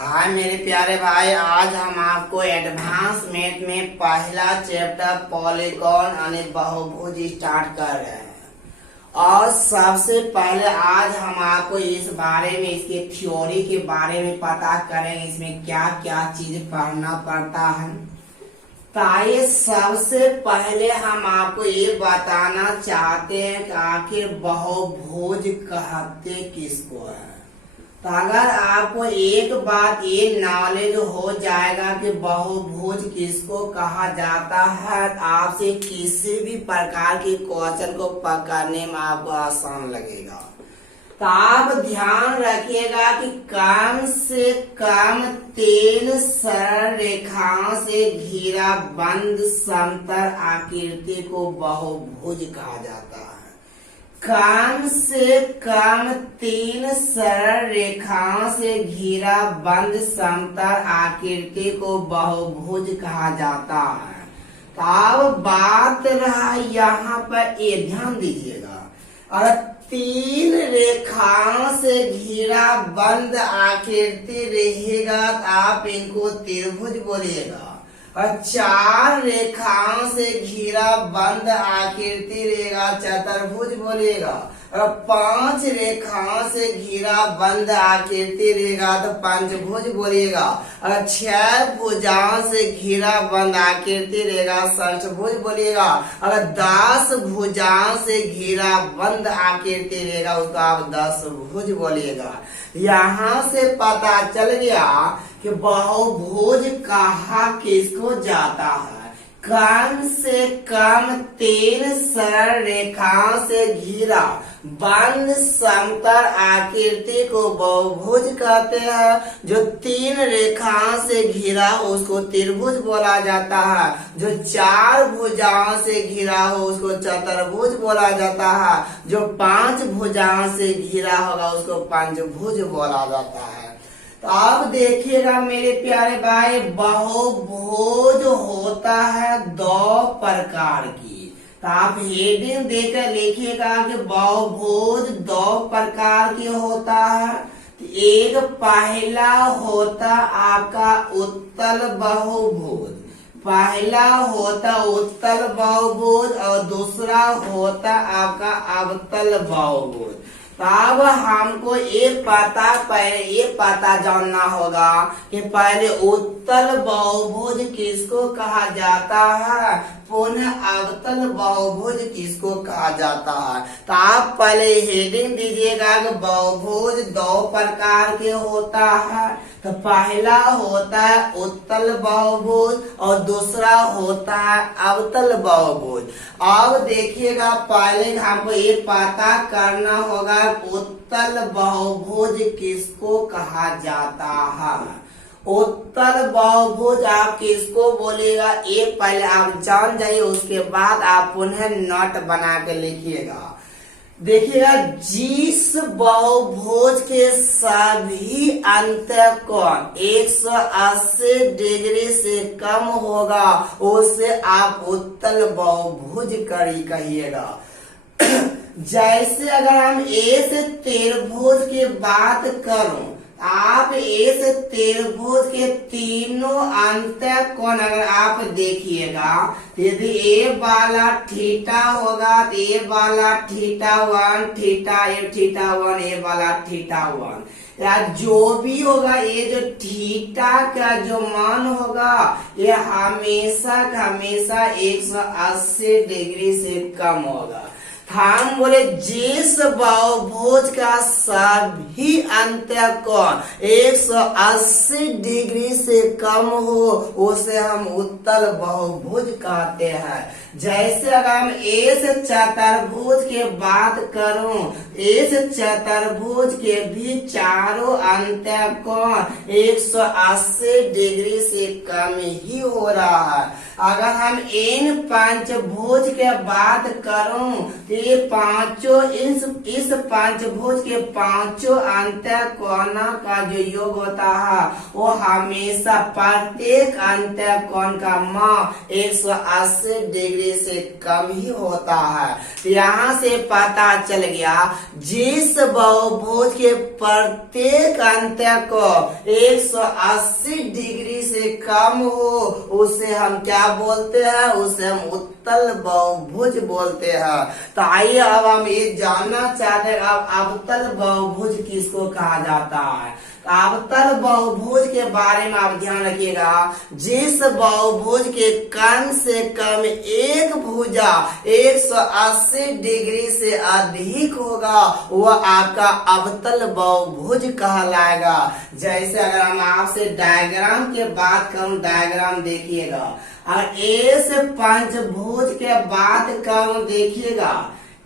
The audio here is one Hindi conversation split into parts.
हाय मेरे प्यारे भाई, आज हम आपको एडवांस मैथ में पहला चैप्टर पॉलीगॉन यानी बहुभुज स्टार्ट कर रहे हैं। और सबसे पहले आज हम आपको इस बारे में, इसके थ्योरी के बारे में पता करेंगे, इसमें क्या क्या चीज पढ़ना पड़ता है। ताकि सबसे पहले हम आपको ये बताना चाहते हैं कि आखिर बहुभुज कहते किसको है। तो अगर आपको एक बात ये नॉलेज हो जाएगा कि बहुभुज किसको कहा जाता है, आपसे किसी भी प्रकार के क्वेश्चन को पकड़ने में आपको आसान लगेगा। तो आप ध्यान रखिएगा कि कम से कम 3 सरल रेखाओं से घिरा बंद समतल आकृति को बहुभुज कहा जाता है। कम से कम 3 सरल रेखाओं से घिरा बंद समतल आकृति को बहुभुज कहा जाता है। तो अब बात रहा यहाँ पर, ये ध्यान दीजिएगा, और 3 रेखाओं से घिरा बंद आकृति रहेगा तो आप इनको त्रिभुज बोलिएगा। और 4 रेखाओं से घिरा बंद आकृति रहेगा चतुर्भुज बोलिएगा। और 5 रेखाओं से घिरा बंद आकृति रहेगा तो पंचभुज बोलिएगा। और 6 भुजाओं से घिरा बंद आकृति रहेगा षष्ठभुज बोलिएगा। और 10 भुजाओं से घिरा बंद आकृति रहेगा उसको आप 10 भुज बोलिएगा। यहाँ से पता चल गया कि बहुभुज कहा किसको जाता है। कम से कम 3 सरल रेखाओं से घिरा बंद समतल आकृति को बहुभुज कहते हैं। जो 3 रेखाओं से घिरा उसको त्रिभुज बोला जाता है। जो 4 भुजाओं से घिरा हो उसको चतुर्भुज बोला जाता है। जो 5 भुजाओं से घिरा होगा उसको पंचभुज बोला जाता है। तो अब देखिएगा मेरे प्यारे भाई, बहुभुज होता है 2 प्रकार की। तो आप हेडिंग देकर लिखिएगा कि बहुभुज 2 प्रकार की होता है। तो एक पहला होता आपका उत्तल बहुभुज, पहला होता उत्तल बहुभुज और दूसरा होता आपका अवतल बहुभुज। तब हमको ये पता जानना होगा कि पहले उत्तल बहुभुज किसको कहा जाता है, पुनः अवतल बहुभुज किसको कहा जाता है। तो आप पहले हेडिंग दीजिएगा कि बहुभुज 2 प्रकार के होता है। तो पहला होता है उत्तल बहुभुज और दूसरा होता है अवतल बहुभुज। अब देखिएगा, पहले हमको ये पता करना होगा उत्तल बहुभुज किसको कहा जाता है। उत्तल बहुभुज आप किसको बोलेगा ये पहले आप जान जाइए, उसके बाद आप पुनः नोट बना के लिखिएगा। देखिएगा, जिस बहुभुज के सभी अंतःकोण 180 डिग्री से कम होगा उसे आप उत्तल बहुभुज कहिएगा। जैसे अगर हम ए से त्रिभुज की बात करूं, आप इस त्रिभुज के तीनों अंतःकोण अगर आप देखिएगा, यदि ए वाला थीटा होगा तो ए वाला θ1, θ1, ए वाला θ1, या जो भी होगा, ये जो थीटा का जो मान होगा ये हमेशा 180 डिग्री से कम होगा। हम बोले जिस बहुभुज का सभी अंतःकोण 180 डिग्री से कम हो उसे हम उत्तल बहुभुज कहते हैं। जैसे अगर हम ए से चतुर्भुज की बात करूं, इस चतुर्भुज के भी चारों अंतःकोण 180 डिग्री से कम ही हो रहा है। अगर हम इन पंचभुज के बात करूं तो ये पांचों इस पंचभुज के पांचों अंत्य कोणों का जो योग होता है वो हमेशा प्रत्येक अंत्य कोण का मान 180 डिग्री से कम ही होता है। यहाँ से पता चल गया जिस बहुभुज के प्रत्येक अंत्य को 180 डिग्री से कम हो उसे हम क्या बोलते हैं, उसे हम उत्तल बहुभुज बोलते हैं। तो आइए अब हम ये जानना चाहते हैं अब अवतल बहुभुज किसको कहा जाता है। अवतल बहुभुज के बारे में आप ध्यान रखिएगा, जिस बहुभुज के कम से कम एक भुजा 180 डिग्री से अधिक होगा वह आपका अवतल बहुभुज कहलाएगा। जैसे अगर हम आपसे डायग्राम के बात करूं, डायग्राम देखिएगा, और ए से पंचभुज के बात करूं देखिएगा,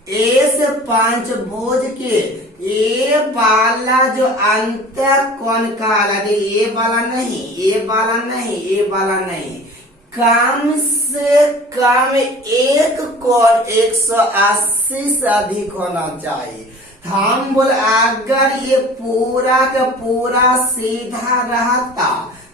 ए से पंचभुज के ये वाला जो अंत्य कोण कहलाता है, ये वाला नहीं, ये वाला नहीं, ये वाला नहीं, कम से कम एक कोण 180 से अधिक होना चाहिए। हम बोले अगर ये पूरा का पूरा सीधा रहता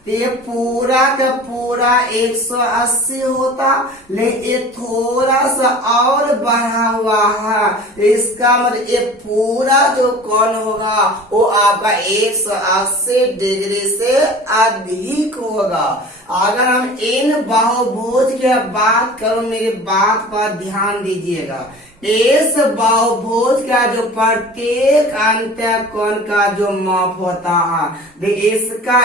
तो ये पूरा का पूरा 180 होता, लेकिन ये थोड़ा सा और बढ़ा हुआ है, इसका मतलब ये पूरा जो कोण होगा वो आपका 180 डिग्री से अधिक होगा। अगर हम इन बहुभुज की बात करूं, मेरी बात पर ध्यान दीजिएगा, इस बहुभुज का जो प्रत्येक अंत्य कोण का जो माप होता है इसका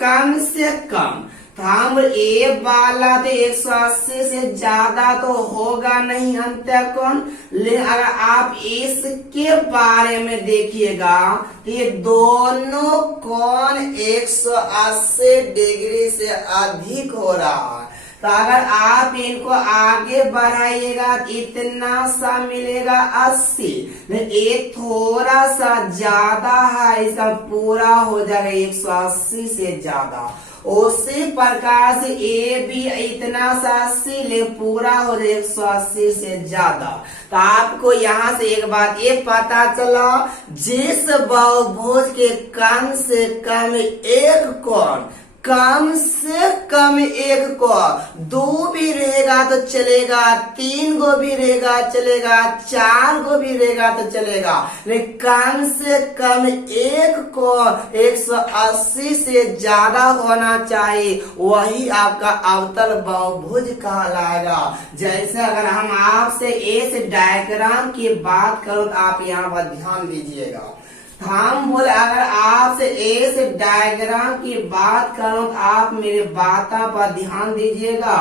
कम से कम, तो हम ए वाला तो 180 से ज्यादा तो होगा नहीं अंत्य कोण, लेकिन अगर आप इसके बारे में देखिएगा तो ये दोनों कोण 180 डिग्री से अधिक हो रहा है। तो अगर आप इनको आगे बढ़ाइएगा इतना सा मिलेगा 80, ये थोड़ा सा ज्यादा है, इसका पूरा हो जाएगा 180 से ज्यादा। उसी प्रकार से ए भी इतना सा 80 ले पूरा हो जाए 180 से ज्यादा। तो आपको यहाँ से एक बात ये पता चला, जिस बहुभुज के कम से कम एक कोण, कम से कम एक को, दो भी रहेगा तो चलेगा, तीन गो भी रहेगा चलेगा, चार गो भी रहेगा तो चलेगा, लेकिन कम से कम एक को 180 से ज्यादा होना चाहिए, वही आपका अवतल बहुभुज कहलाएगा। जैसे अगर हम आपसे इस डायग्राम की बात करो तो आप यहाँ पर ध्यान दीजिएगा, हम बोले अगर आपसे इस डायग्राम की बात करूं तो आप मेरे बातों पर ध्यान दीजिएगा।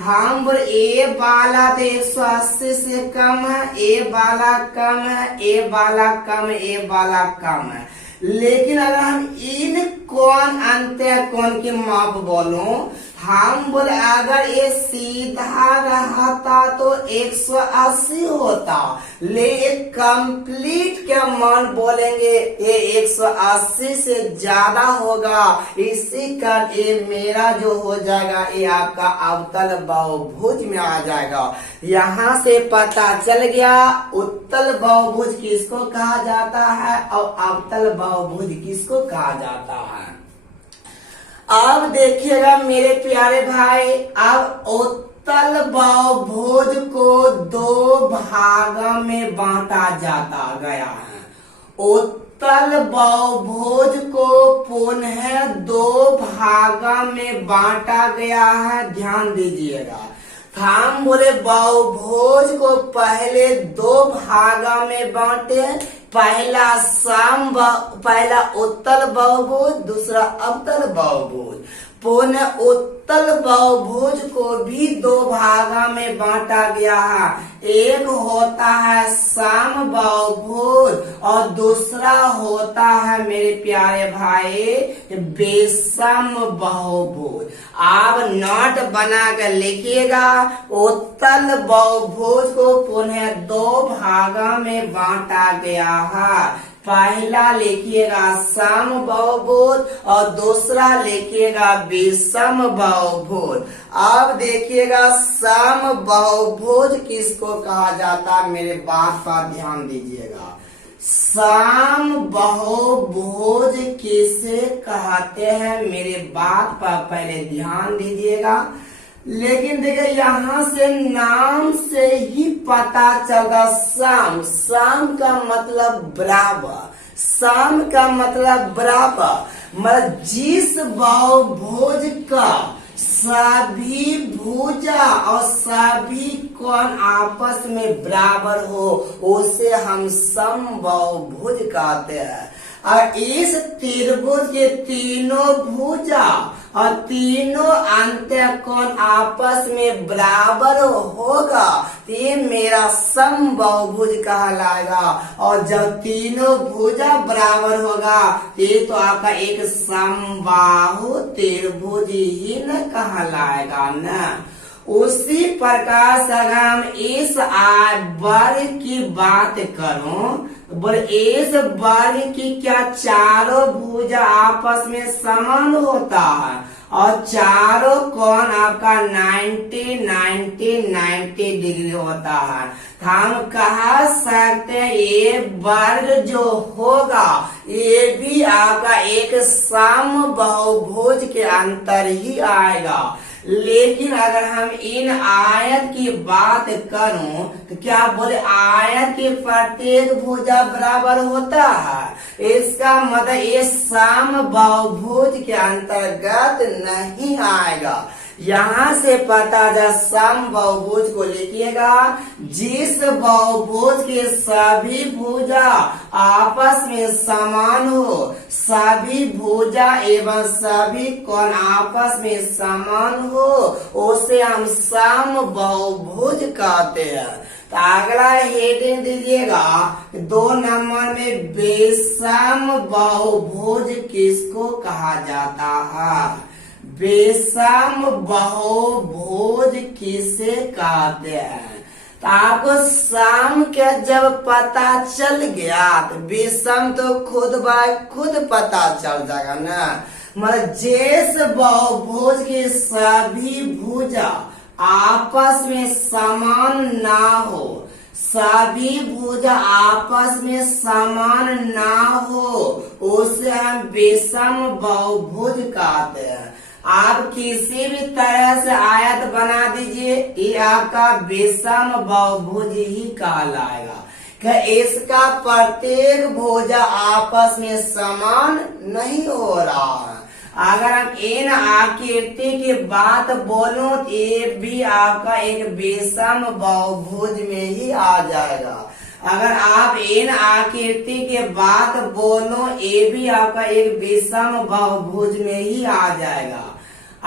हम बोले ए वाला तो 180 से कम है, ए वाला कम है, ए वाला कम, ए वाला कम है, लेकिन अगर हम इन कोण अंत्य कोण की माप बोलूं, हम बोले अगर ये सीधा रहता तो 180 होता, लेकिन कंप्लीट के मान बोलेंगे ये 180 से ज्यादा होगा, इसी कारण ये मेरा जो हो जाएगा ये आपका अवतल बहुभुज में आ जाएगा। यहाँ से पता चल गया उत्तल बहुभुज किसको कहा जाता है और अवतल बहुभुज किसको कहा जाता है। अब देखिएगा मेरे प्यारे भाई, अब उत्तल बहुभुज को दो भागों में बांटा जाता गया है। उत्तल बहुभुज को पुनः दो भागों में बांटा गया है, ध्यान दीजिएगा। हम बोले बहुभुज को पहले दो भागों में बांटे, पहला पहला उत्तल बहुभुज, दूसरा अवतल बहुभुज। पुनः उत्तल बहुभुज को भी दो भागों में बांटा गया है, एक होता है सम बहुभुज और दूसरा होता है मेरे प्यारे भाई विषम बहुभुज। आप नोट बना कर लिखिएगा, उत्तल बहुभुज को पुनः दो भागों में बांटा गया है, पहला लिखिएगा सम बहुभुज और दूसरा लिखिएगा विषम बहुभुज। अब देखिएगा सम बहुभुज किसको कहा जाता है, मेरे बात पर ध्यान दीजिएगा। सम बहुभुज किसे कहते हैं, मेरे बात पर पहले ध्यान दीजिएगा। लेकिन देखिए यहाँ से नाम से ही पता चलता, सम, सम का मतलब बराबर, सम का मतलब बराबर, मतलब जिस बहुभुज का सभी भुजा और सभी कोण आपस में बराबर हो उसे हम सम बहुभुज कहते हैं। और इस त्रिभुज के तीनों भुजा और तीनों अंत्य कोण आपस में बराबर होगा तो ये मेरा सम बहुभुज कहलाएगा। और जब तीनों भुजा बराबर होगा ये तो आपका एक समबाहु त्रिभुज ही न कहलाएगा न। उसी प्रकार से अगर हम इस वर्ग की बात करूं, बोले इस वर्ग की क्या चारों भुजा आपस में समान होता है और चारों कोण आपका 90 डिग्री होता है, तो हम कह सकते हैं ये वर्ग जो होगा ये भी आपका एक सम बहुभुज के अंतर ही आएगा। लेकिन अगर हम इन आयत की बात करूं तो क्या बोले आयत के प्रत्येक भुजा बराबर होता है, इसका मतलब ये सम बहुभुज के अंतर्गत नहीं आएगा। यहाँ से पता जा सम बहुभुज को लिखिएगा जिस बहुभुज के सभी भुजा आपस में समान हो, सभी भुजा एवं सभी कोण आपस में समान हो उसे हम सम बहुभुज कहते हैं। तो अगला हेडिंग दीजिएगा 2 नंबर में विषम बहुभुज किसको कहा जाता है, विषम बहुभुज किसे कहते हैं। तो आपको सम के जब पता चल गया तो विषम तो खुद बाय खुद पता चल जाएगा ना। मतलब जिस बहुभुज के सभी भुजा आपस में समान ना हो, सभी भुजा आपस में समान ना हो उसे हम विषम बहुभुज कहते हैं। आप किसी भी तरह से आयत बना दीजिए ये आपका विषम बहुभुज ही कहलाएगा कि इसका प्रत्येक भुजा आपस में समान नहीं हो रहा है। अगर हम इन आकृति की बात बोलो तो ये भी आपका एक विषम बहुभुज में ही आ जाएगा। अगर आप इन आकृति के बात बोलो ये भी आपका एक विषम बहुभुज में ही आ जाएगा।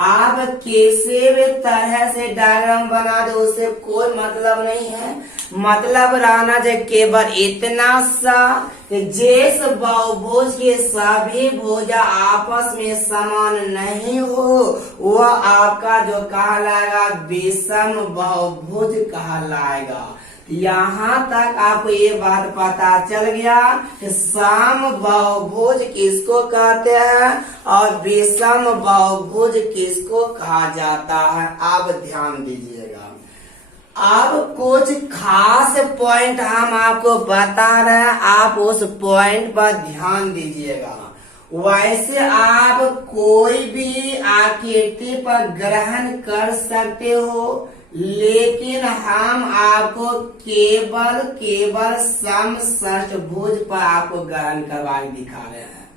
आप किसी भी तरह से डायग्राम बना दो उससे कोई मतलब नहीं है, मतलब रहना चाहिए केवल इतना सा कि जिस बहुभुज के सभी भुजा आपस में समान नहीं हो वह आपका जो कहलाएगा विषम बहुभुज कहलाएगा। यहाँ तक आपको ये बात पता चल गया कि सम बहुभुज किसको कहते हैं और विषम बहुभुज किसको कहा जाता है। आप ध्यान दीजिएगा। अब कुछ खास पॉइंट हम आपको बता रहे हैं, आप उस पॉइंट पर ध्यान दीजिएगा। वैसे आप कोई भी आकृति पर ग्रहण कर सकते हो लेकिन हम आपको केवल समषष्ठभुज पर आपको ग्रहण करवा दिखा रहे हैं।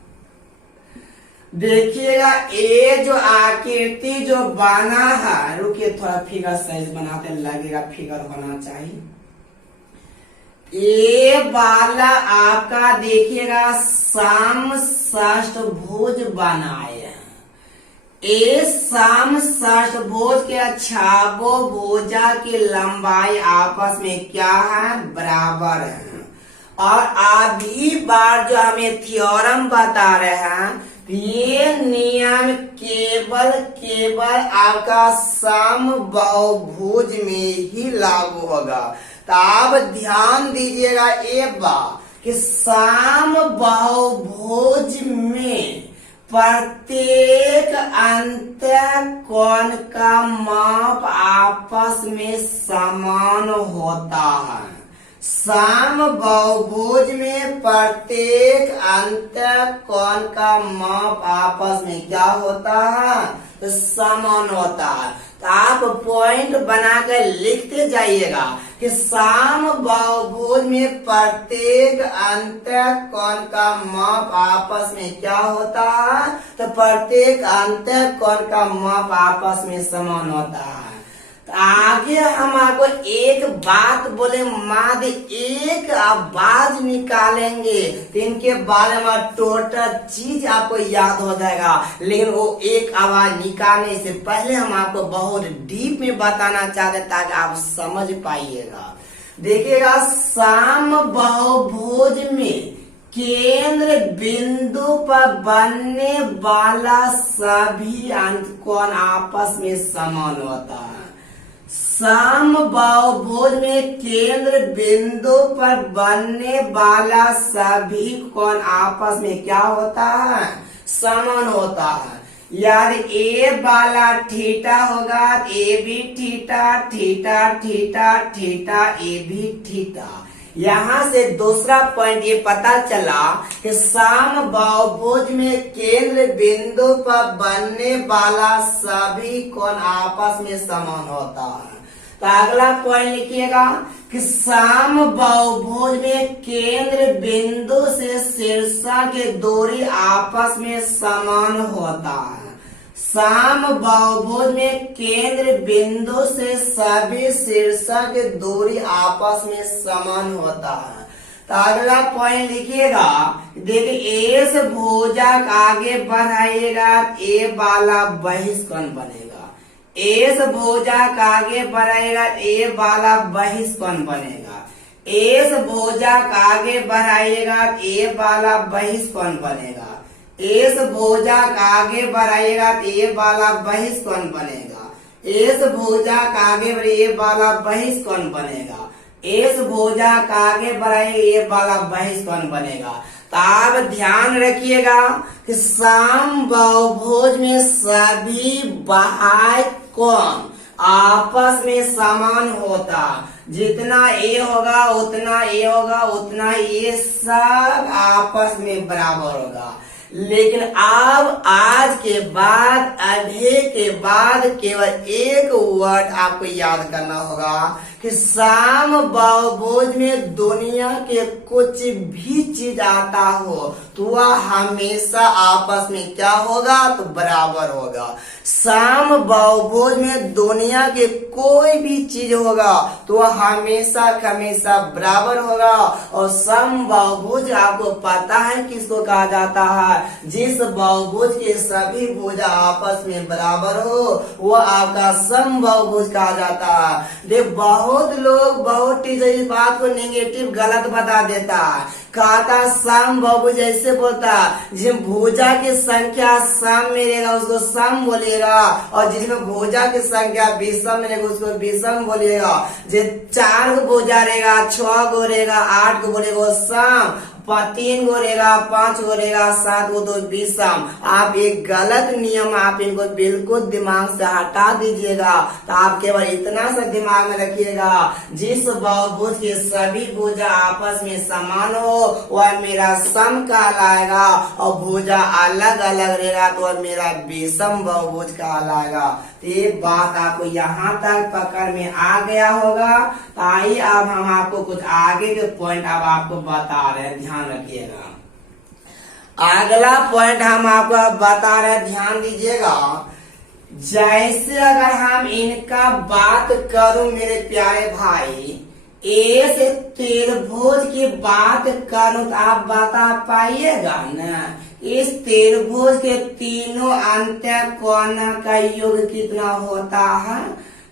देखिएगा ये जो आकृति जो बना है, रुकिए थोड़ा फिगर साइज बनाते लगेगा, फिगर होना चाहिए। ये वाला आपका देखिएगा समषष्ठभुज बनाए हैं। इस समषष्ठभुज के छावों भुजा की लंबाई आपस में क्या है, बराबर है। और अभी बार जो हमें थ्योरम बता रहे हैं ये नियम केवल आपका सम बहुभुज में ही लागू होगा। तो आप ध्यान दीजिएगा एक बार कि सम बहुभुज में प्रत्येक अंतःकोण का माप आपस में समान होता है। सम बहुभुज में प्रत्येक अंतःकोण का माप आपस में क्या होता है? तो समान होता है। तो आप पॉइंट बनाकर लिखते जाइएगा कि सम बहुभुज में प्रत्येक अंतःकोण का माप आपस में क्या होता है? तो प्रत्येक अंतःकोण का माप आपस में समान होता है। तो आगे हम आपको एक बात बोले, माध्य एक आवाज निकालेंगे तो इनके बारे में टोटल चीज आपको याद हो जाएगा। लेकिन वो एक आवाज निकालने से पहले हम आपको बहुत डीप में बताना चाहते ताकि आप समझ पाइएगा। देखिएगा, सम बहुभुज में केंद्र बिंदु पर बनने वाला सभी अंतःकोण आपस में समान होता है। सम बहुभुज में केंद्र बिंदु पर बनने वाला सभी कोण आपस में क्या होता है? समान होता है। यदि ए वाला थीटा होगा तो ए भी थीटा, थीटा थीटा थीटा ए भी थीटा। यहाँ से दूसरा पॉइंट ये पता चला कि सम बहुभुज में केंद्र बिंदु पर बनने वाला सभी कोण आपस में समान होता है। तो अगला पॉइंट लिखिएगा कि सम बहुभुज में केंद्र बिंदु से शीर्षक की दूरी आपस में समान होता है। सम बहुभुज में केंद्र बिंदु से सभी शीर्षक की दूरी आपस में समान होता है। तो अगला पॉइंट लिखिएगा, देखिए ए से भुजक आगे बढ़ाइएगा, ए वाला बहिष्कोण बनेगा। ए से भुजक आगे बढ़ाएगा, ए वाला बहिष्कोण बनेगा। ए से भुजक आगे बढ़ाइएगा, ए वाला बहिष्कोण बनेगा। ए से भुजक आगे बढ़ाइएगा, ए वाला बहिष्कोण बनेगा। ए से भुजक आगे बढ़े, ए वाला बहिष्कोण बनेगा। ए से भुजक आगे बढ़ाइए, ए वाला बहिष्कोण बनेगा। तो आप ध्यान रखिएगा कि सम बहुभुज में सभी बाह्य कोण आपस में समान होता। जितना ए होगा उतना ए होगा, उतना ये सब आपस में बराबर होगा। लेकिन अब आज के बाद, अभी के बाद केवल एक वर्ड आपको याद करना होगा कि सम बहुभुज में दुनिया के कुछ भी चीज आता हो तो वह हमेशा आपस में क्या होगा? तो बराबर होगा। सम बहुभुज में दुनिया के कोई भी चीज होगा तो वह हमेशा हमेशा बराबर होगा। और सम बहुभुज आपको पता है किसको कहा जाता है? जिस बहुभुज के सभी भुजा आपस में बराबर हो वो आपका सम बहुभुज कहा जाता है। देख, बहुत लोग बहुत टीचर इस बात को नेगेटिव गलत बता देता है। कहता सम बहुभुज ऐसे बोलता, जिसमें भुजा की संख्या सम में रहेगा उसको सम बोलेगा, और जिसमें भुजा की संख्या विषम में रहेगा उसको विषम बोलेगा। जो 4 गो भुजा रहेगा, 6 गो रहेगा, 8 गो बोलेगा सम, 3 गो रहेगा, 5 गो रहेगा, 7 गो तो विषम। आप एक गलत नियम आप इनको बिल्कुल दिमाग से हटा दीजिएगा। तो आप केवल इतना सा दिमाग में रखिएगा, जिस बहुभुज के सभी भुजा आपस में समान हो वह मेरा सम कहलाएगा, और भुजा अलग अलग रहेगा तो वह मेरा विषम बहुभुज कहलाएगा। तो ये बात आपको यहाँ तक पकड़ में आ गया होगा। तो आइए अब हम आपको कुछ आगे के पॉइंट अब आपको बता रहे हैं, ध्यान रखिएगा। अगला पॉइंट हम आपको बता रहे हैं, ध्यान दीजिएगा। जैसे अगर हम इनका बात करूं मेरे प्यारे भाई, ए से त्रिभुज की बात करूं तो आप बता पाइएगा ना? इस त्रिभुज के तीनों अंतःकोण का योग कितना होता है?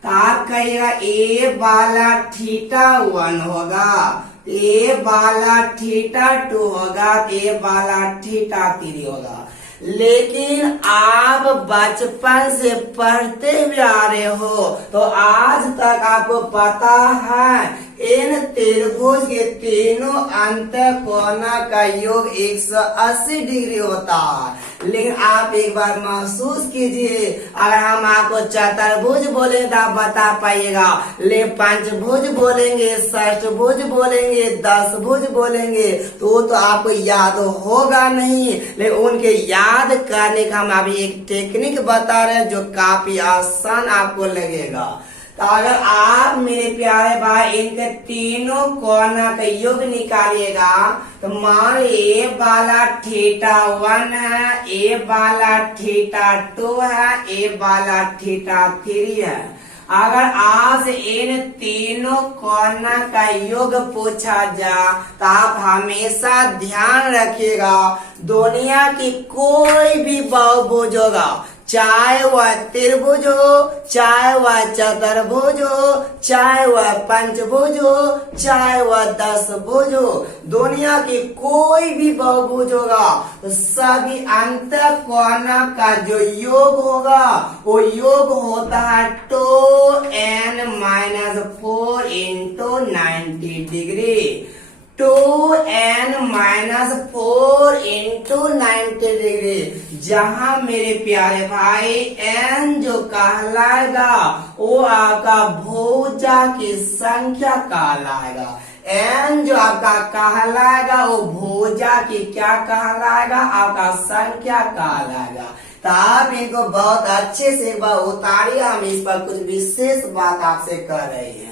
तो आप कहिएगा ए वाला θ1 होगा, ए वाला θ2 होगा, ए वाला θ3 होगा। लेकिन आप बचपन से पढ़ते हुए आ रहे हो तो आज तक आपको पता है इन त्रिभुज के तीनों अंत कोना का योग 180 डिग्री होता है। लेकिन आप एक बार महसूस कीजिए, अगर हम आपको चतुर्भुज बोलेंगे तो आप बता पाइएगा, ले पंचभुज बोलेंगे, षष्ठभुज बोलेंगे, दशभुज बोलेंगे तो आपको याद होगा नहीं। लेकिन उनके याद करने का हम अभी एक टेक्निक बता रहे हैं जो काफी आसान आपको लगेगा। तो अगर आप मेरे प्यारे भाई इनके तीनों कोना का योग निकालिएगा तो मान ए वाला θ1 है, ए वाला θ2 है, ए वाला θ3 है। अगर आज इन तीनों कोना का योग पूछा जा तो आप हमेशा ध्यान रखिएगा, दुनिया की कोई भी बहुभुज होगा, चाहे वह त्रिभुज हो, चाहे वह चतुर्भुज हो, चाहे वह पंचभुज हो, चाहे वह दशभुज हो, दुनिया की कोई भी बहुभुज होगा तो सभी अंत कोना का जो योग होगा वो योग होता है 2n-4 into 90 degree. 2n-4 into 90 degree, जहां मेरे प्यारे भाई n जो कहलाएगा वो आपका भुजा की संख्या कहलाएगा। n जो आपका कहलाएगा वो भुजा की क्या कहलाएगा, आपका संख्या कहलाएगा। तो आप इनको बहुत अच्छे से एक बार उतारिए, हम इस पर कुछ विशेष बात आपसे कर रहे हैं।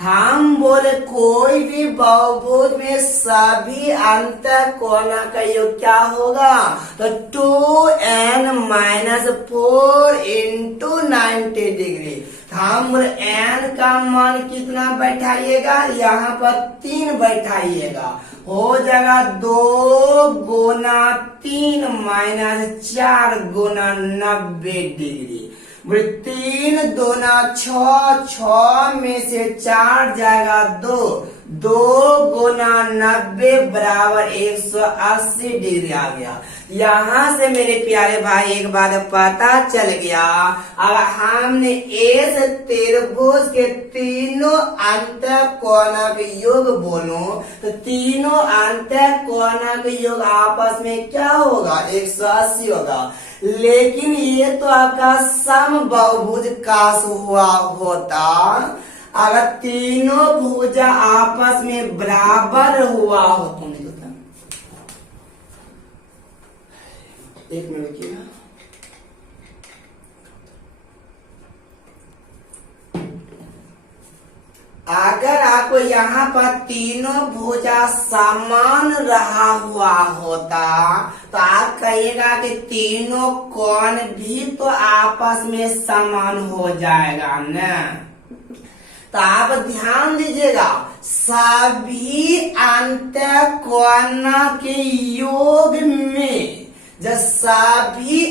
हम बोले कोई भी बहुभुज में सभी अंत कोना का योग क्या होगा, तो 2n-4 इंटू 90 डिग्री। हम बोले n का मान कितना बैठाइएगा, यहाँ पर 3 बैठाइएगा, हो जाएगा 2 गुना 3 -4 गुना 90 डिग्री। 3 दूना 6, 6 में से 4 जाएगा 2, 2 गुना 90 बराबर 180 डिग्री आ गया। यहाँ से मेरे प्यारे भाई एक बात पता चल गया, अगर हमने इस त्रिभुज के तीनों अंत कोना के योग बोलो तो तीनों अंत कोना के योग आपस में क्या होगा, 180 होगा। लेकिन ये तो आपका सम बहुभुज काश हुआ होता, अगर तीनों भुजा आपस में बराबर हुआ होता। एक मिनट की अगर आपको यहाँ पर तीनों भुजा समान रहा हुआ होता तो आप कहिएगा कि तीनों कोण भी तो आपस में समान हो जाएगा न। तो आप ध्यान दीजिएगा, सभी अंत कोना के योग में जब सभी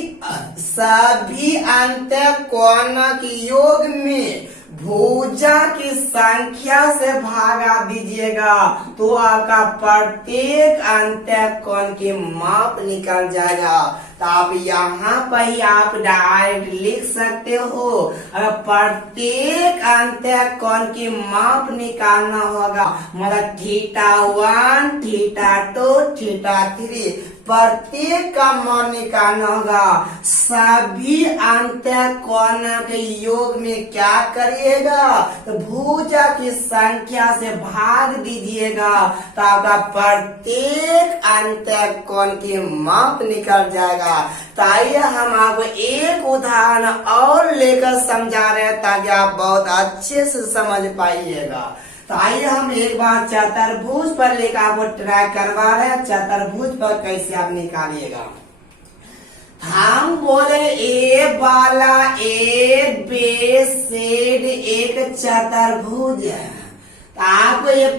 अंत कोना के योग में भुजा की संख्या से भागा दीजिएगा तो आपका प्रत्येक अंत कोण की माप निकल जाएगा। तो आप यहाँ पर ही आप डायरेक्ट लिख सकते हो, अगर प्रत्येक अंत कोण की माप निकालना होगा मतलब θ1, θ2, θ3 प्रत्येक का मान निकालना होगा। सभी अंत कोना के योग में क्या करिएगा, तो भुजा की संख्या से भाग दीजिएगा तो आपका प्रत्येक अंत कोण की माप निकल जाएगा। तो आइए हम आपको एक उदाहरण और लेकर समझा रहे हैं ताकि आप बहुत अच्छे से समझ पाइएगा। तो आइए हम एक बार चतुर्भुज पर लेकर आपको ट्राई करवा रहे हैं, चतुर्भुज पर कैसे आप निकालिएगा। हम बोले ए वाला ए बे सेड एक चतुर्भुज है, तो आपको ये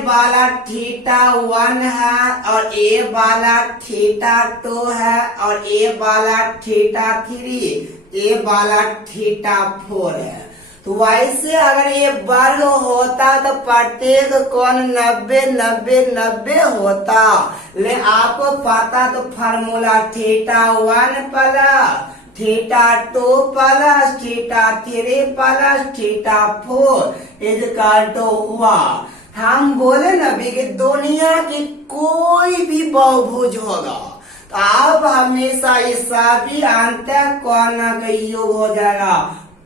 वाला θ1 है और ए वाला θ2 है और ए वाला θ3, ए वाला θ4 है। तो वैसे अगर ये वर्ग होता तो प्रत्येक कोण 90, 90, 90 होता। ले आपको पता तो formula θ1 plus theta 2 plus theta 3 plus theta 4 equal to हुआ। हम बोले ना भी कि दुनिया की कोई भी बहुभुज होगा तो अब हमेशा इस सभी अंतर कोणों का योग हो जाएगा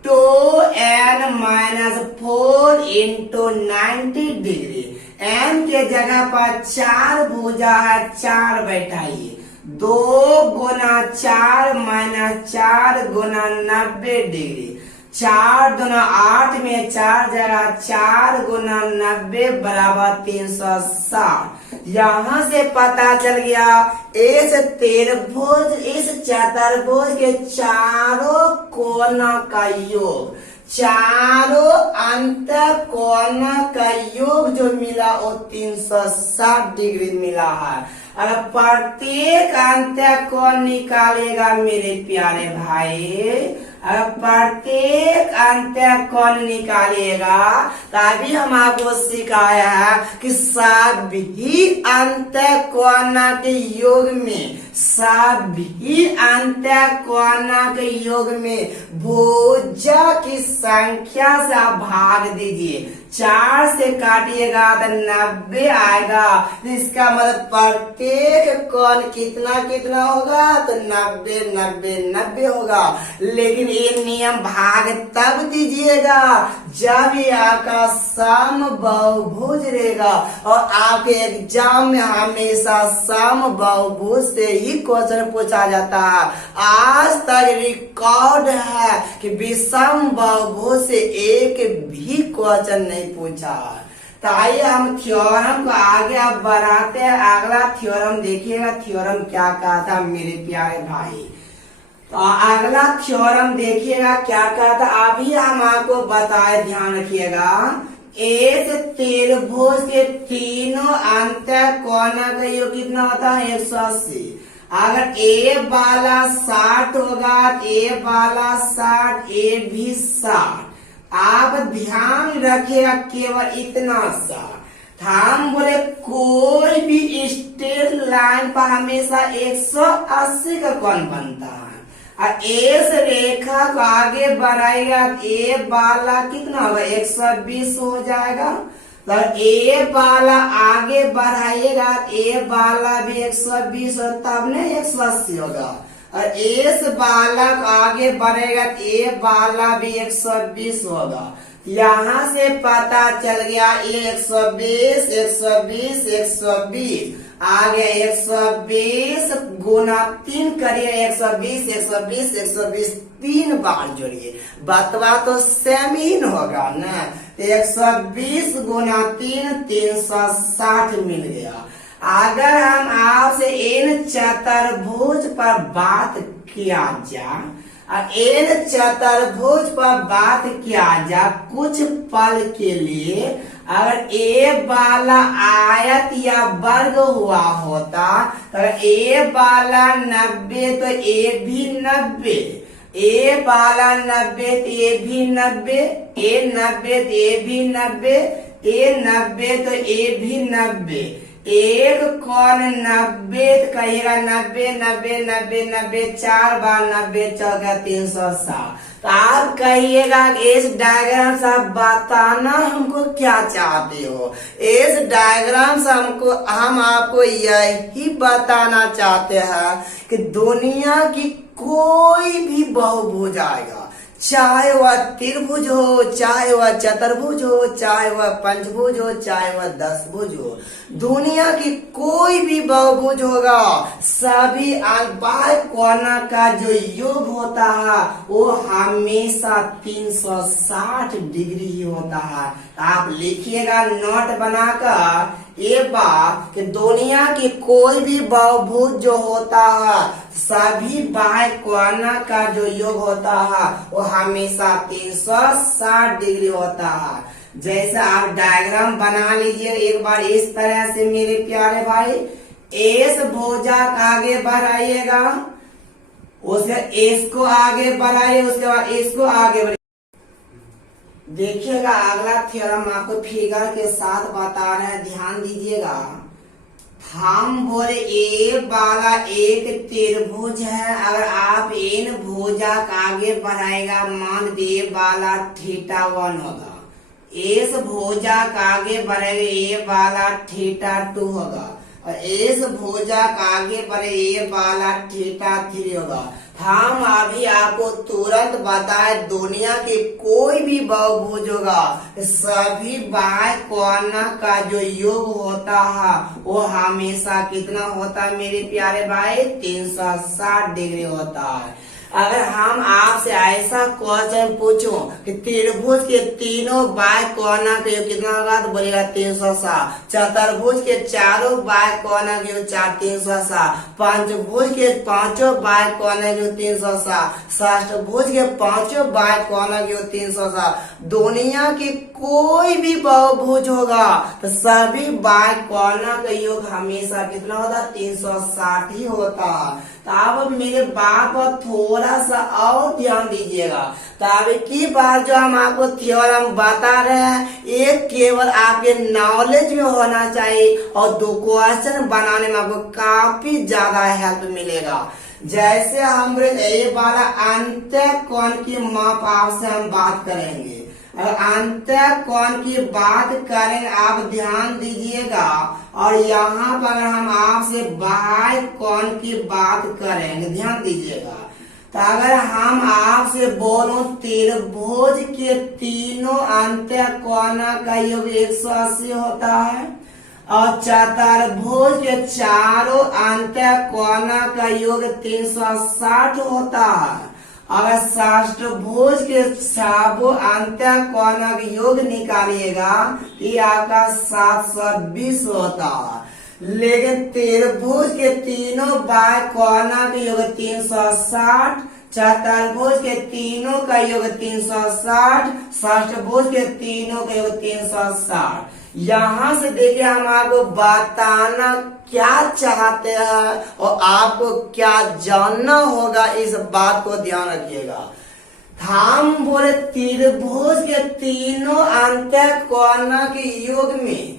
2n-4 इंटू 90 डिग्री। n के जगह पर 4 भुजा है, 4 बैठाइए, 2 गुना 4 माइनस 4 गुना 90 डिग्री, 4 दूना 8 में 4 जगह 4 गुना 90 बराबर 360। यहाँ से पता चल गया इस त्रिभुज इस चतुर्भुज के चारों कोणों का योग, चारों अंत कोणों का योग जो मिला वो 360 डिग्री मिला है। अगर प्रत्येक अंत कोण निकालेगा मेरे प्यारे भाई, अगर प्रत्येक अंत कोण निकालेगा तभी हम आपको सिखाया है कि सभी अंत कोण के योग में, सभी अंत कोण के योग में भुजा की संख्या से आप भाग दीजिए। 4 से काटिएगा तो 90 आएगा। इसका मतलब प्रत्येक कोण कितना कितना होगा तो 90 90 90 होगा। लेकिन ये नियम भाग तब दीजिएगा जब ये आपका समबाहुभुज रहेगा। और आपके एग्जाम में हमेशा समबाहुभुज से ही क्वेश्चन पूछा जाता है। आज तक रिकॉर्ड है कि विषम बहुभुज से एक भी क्वेश्चन नहीं पूछा। तो आइए हम थ्योरम को आगे अब बढ़ाते हैं। अगला थ्योरम देखिएगा, थ्योरम क्या कहा था मेरे प्यारे भाई। तो अगला थ्योरम देखिएगा क्या कहा था, अभी हम आपको बताए, ध्यान रखिएगा। इस त्रिभुज के तीनों अंत कोणों का योग कितना होता है 180। अगर ए वाला 60 होगा, ए वाला 60, ए भी 60। आप ध्यान रखिएगा केवल इतना सा, हम बोले कोई भी स्ट्रेट लाइन पर हमेशा 180 का कोण बनता है। और इस रेखा को आगे बढ़ाएगा ए वाला कितना होगा 120 हो जाएगा। तो ए वाला आगे बढ़ाइएगा, ए वाला भी 120 हो, तब न 180 होगा। और इस वाला को आगे बढ़ेगा ए वाला भी 120 होगा। यहाँ से पता चल गया 120 120 120 आगे 120 गुना 3 करिए, 120 120 120 3 बार जोड़िए, बतवा तो सेम ही होगा ना। 120 गुना 3 360 मिल गया। अगर हम आपसे इन चतुर्भुज पर बात किया जाए, इन चतुर्भुज पर बात किया जाए कुछ पल के लिए, अगर ए वाला आयत या वर्ग हुआ होता तो ए वाला 90 तो ए भी 90, ए वाला 90 तो ए भी 90, ए 90 तो ए भी 90, ए 90 तो ए भी 90। एक कोण 90 कहिएगा 90 90 90 90 4 बार 90 चौका 360। तो आप कहिएगा इस डायग्राम से आप बताना हमको क्या चाहते हो। इस डायग्राम से हम आपको यही बताना चाहते हैं कि दुनिया की कोई भी बहुभुज आएगा, चाहे वह त्रिभुज हो, चाहे वह चतुर्भुज हो, चाहे वह पंचभुज हो, चाहे वह 10 भुज हो, दुनिया की कोई भी बहुभुज होगा, सभी बाह्य कोणों का जो योग होता है वो हमेशा 360 डिग्री ही होता है। आप लिखिएगा नोट बनाकर ये बात कि दुनिया की कोई भी बहुभुज जो होता है, सभी बाह्य कोणों का जो योग होता है वो हमेशा 360 डिग्री होता है। जैसे आप डायग्राम बना लीजिए एक बार इस तरह से मेरे प्यारे भाई। इस भुजा का आगे बढ़ाइएगा, उसके इसको आगे बढ़ाइए, उसके बाद इसको आगे बढ़ाइए। देखिएगा अगला थ्योरम आपको फिगर के साथ बता रहे हैं, ध्यान दीजिएगा। हम बोले ए वाला एक त्रिभुज है। अगर आप इन भुजा का आगे बढ़ाएगा, मान ए वाला θ1 होगा। इस भुजा का आगे बढ़ेगा ए वाला θ2 होगा, और इस भुजा का आगे बढ़े ए वाला θ3 होगा। हम अभी आपको तुरंत बताए दुनिया के कोई भी बहुभुज होगा, सभी बाह्य कोना का जो योग होता है वो हमेशा कितना होता है मेरे प्यारे भाई? 360 डिग्री होता है। अगर हम आपसे ऐसा क्वेश्चन पूछूं कि त्रिभुज के तीनों बाह्य कोना का योग कितना होगा, तो बोलेगा 360। चतुर्भुज के चारों बाह्य कोना का योग 360। पंचभुज के पांचों बाह्य कोना का योग 360। षष्ठभुज के पांचों बाह्य कोना का योग 360। दुनिया के कोई भी बहुभुज होगा तो सभी बाह्य कोना का योग हमेशा कितना होता है? 360 ही होता है। तो आप मेरे बात पर थोड़ा सा और ध्यान दीजिएगा। तो अभी की बार जो हम आपको थ्योरम बता रहे हैं, ये केवल आपके नॉलेज में होना चाहिए, और दो क्वेश्चन बनाने में आपको काफी ज्यादा हेल्प मिलेगा। जैसे हम ये वाला अंत्य कोण की माप आपसे हम बात करेंगे। अगर अंत्य कोण की बात करें, आप ध्यान दीजिएगा, और यहाँ पर अगर हम आपसे बाह्य कोण की बात करेंगे, ध्यान दीजिएगा। तो अगर हम आपसे बोलो त्रिभुज के तीनों अंत्य कोना का योग 180 होता है, और चतुर्भुज के चारों अंत्य कोना का योग 360 होता है। अगर षष्ठभुज के सबों अंत्य कोना का योग निकालिएगा, ये आपका 720 होता है। लेकिन त्रिभुज के तीनों बाह्य कोना का योग 360, चतुर्भुज के तीनों का योग 360, षष्ठभुज के तीनों का योग 360। यहाँ से देखिए हम आपको बताना क्या चाहते हैं और आपको क्या जानना होगा, इस बात को ध्यान रखिएगा। हम बोले त्रिभुज के तीनों अंत्य कोना के योग में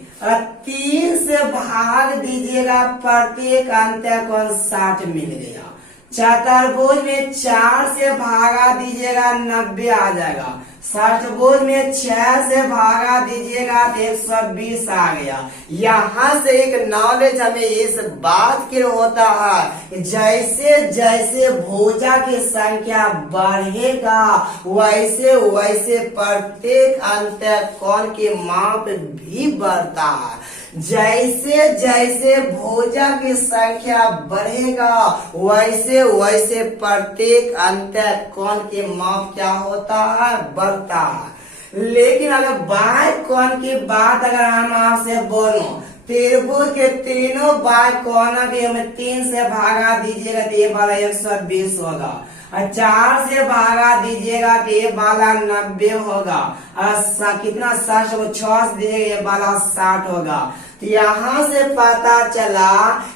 3 से भाग दीजिएगा, प्रत्येक अंत्य कोण 60 मिल गया। चतुर्भुज में 4 से भागा दीजिएगा, 90 आ जाएगा। षष्ठभुज में 6 से भागा दीजिएगा, 120 आ गया। यहाँ से एक नॉलेज हमें इस बात के होता है, जैसे जैसे भुजा की संख्या बढ़ेगा वैसे वैसे प्रत्येक अंत्य कोण के माप भी बढ़ता है। जैसे जैसे भुजा की संख्या बढ़ेगा वैसे वैसे प्रत्येक अंत्य कोण के माप क्या होता है? बढ़ता है। लेकिन अगर बाह्य कोण की बात अगर हम आपसे बोलो, त्रिभुज के तीनों बाह्य कोना के हमें 3 से भागा दीजिएगा तो ये वाला 120 होगा, और 4 से भागा दीजिएगा तो ये वाला 90 होगा, और कितना 60 को 6 से दीजिएगा ये वाला 60 होगा। तो यहाँ से पता चला